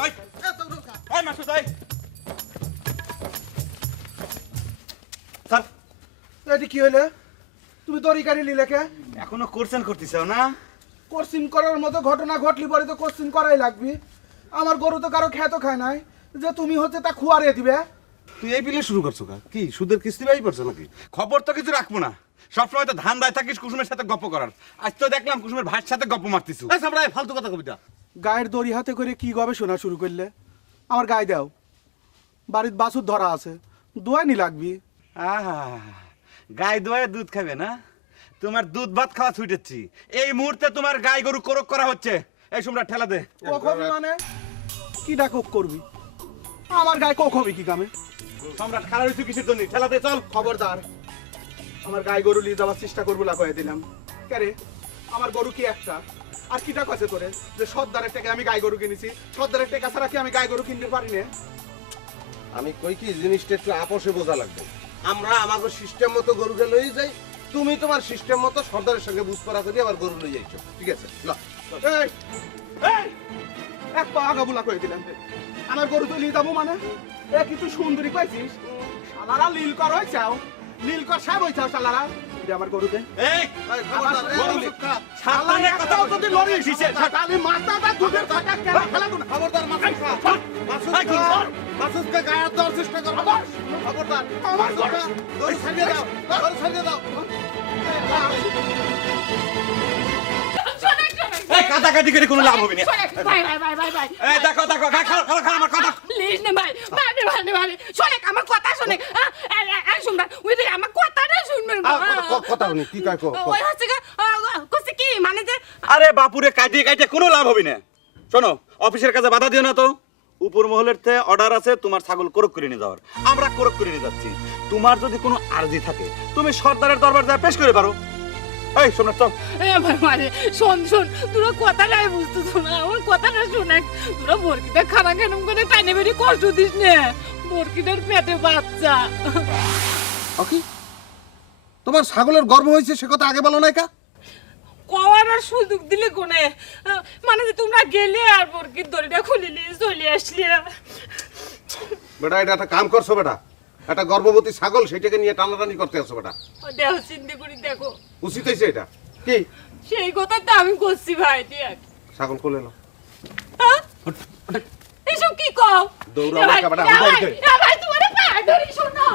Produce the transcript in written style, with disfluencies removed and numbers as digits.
এই এই মাসুদ এই স্যার এটি কি হইলে তুমি তরিকারি লিলে কে এখনো কোর্সেন করতেছো না কোশ্চিন করার মতো ঘটনা ঘটলি পরে তো কোশ্চিন করাই লাগবে আমার গরু তো কারো খেতো খায় নাই যে তুমি হচ্ছে তা খুয়ারে দিবে তুই এই বিলে শুরু করছো কা কি সুদের কিস্তি ভাই পড়ছে নাকি খবর তো কিছু রাখবো না সবসময় তো ধান দায় থাকিস কুসুমের সাথে গপ্প করার আজ তো দেখলাম কুসুমের ভাইয়ের সাথে গপ্প মারতিস এই সামরাই ফালতু কথা কবিতা গায়ের দড়ি হাতে করে কি গবেষণা শুরু করলে আমার গায়ে দাও বাড়ির বাছুর ধরা আছে দোয়ানি লাগবি আহা গায়ে দোয়ে দুধ খাবে না তোমার দুধ ভাত খাওয়া ছুটেছি এই মুহূর্তে তোমার গায়ে গরু কোরক করা হচ্ছে এই সম্রাট ঠেলা দে কখবি মানে কি ডাকক করবি আমার গায়ে কখবি কি কামে সম্রাট খারাপ হয়েছে কিসের জন্য ঠেলা দে চল খবরদার আমার গায়ে গরু নিয়ে যাওয়ার চেষ্টা করবো না কয়ে দিলাম কেরে আমার গরু কি একটা আর কিটা কাছে তোরে যে সর্দারের টাকা আমি গায়ে গরু কিনেছি সর্দারের টাকা ছাড়া কি আমি গায়ে গরু কিনতে পারি না আমি কই কি জিনিসটা একটু আপোষে বোঝা লাগবে আমরা আমাকে সিস্টেম মতো গরুকে লই যাই তুমি তোমার সিস্টেম মতো সর্দারের সঙ্গে বুঝ করা করি আবার গরু লই যাইছো ঠিক আছে ল এই এই এক পা আগাবুলা কয়ে দিলাম আমার গরু তো নিয়ে যাবো মানে এ কি তুই সুন্দরী পাইছিস শালারা লীল কর হয়েছাও লীল কর সাহেব হয়েছাও শালারা এটা আমার গরুতে এই এই খবরদার এই গরু চুপ থাক। সাবধানে কথা যদি লড়ি এসেছে আমি মাথাটা দুধের ফাটা কেন ফেলা দু না খবরদার মাসুদ খা মাসুদকে গায়ে হাত দেওয়ার চেষ্টা করো খবরদার আমার গরু। গরু ছাড়িয়ে দাও গরু ছাড়িয়ে দাও এই কাটাকাটি করে কোনো লাভ হবে না ভাই এই দেখো দেখো খা আমার কথা প্লিজ না ভাই ভাই শোনে আমার কথা শোনে এই শুনবা ওই যে আমার কথাটা শুনবেন কথা শুনি কি কয় কো ওই হচ্ছে কইছে কি মানে যে আরে বাপুরে কাটিয়ে কাটিয়ে কোনো লাভ হবে না শোনো অফিসের কাজে বাধা দিও না তো উপর মহলের থেকে অর্ডার আছে তোমার ছাগল কোরক করে নিয়ে যাওয়ার আমরা কোরক করে নিয়ে যাচ্ছি তোমার যদি কোনো আরজি থাকে তুমি সর্দারের দরবার যা পেশ করে পারো এই শোনো তো মানে শোন তোরা কথাটাই বুঝতেছ না আমার কথাটা শোনে তোরা বরকিটা খানা কেন করে টাইনে বেরি কষ্ট দিস নে বরকিটার পেটে বাচ্চা ওকে তোমার ছাগলের গর্ভ হয়েছে সে কথা আগে বলো না কা কওয়ার আর সুযোগ দিলে কোনে মানে যে তোমরা গেলে আর বরকির দড়িটা খুলে নিয়ে চলে আসলে বেটা এটা একটা কাম করছো বেটা একটা গর্ভবতী ছাগল সেটাকে নিয়ে টানাটানি করতে আসো বেটা দেহ চিন্তা করি দেখো উচিত হয়েছে এটা কি সেই কথা তো আমি করছি ভাই দেখ ছাগল খুলে নাও এসব কি কও দৌড়া আমাকে বেটা, আমি ভাই দৌড় দেই। ভাই তোমার পায়ে ধরি শোনো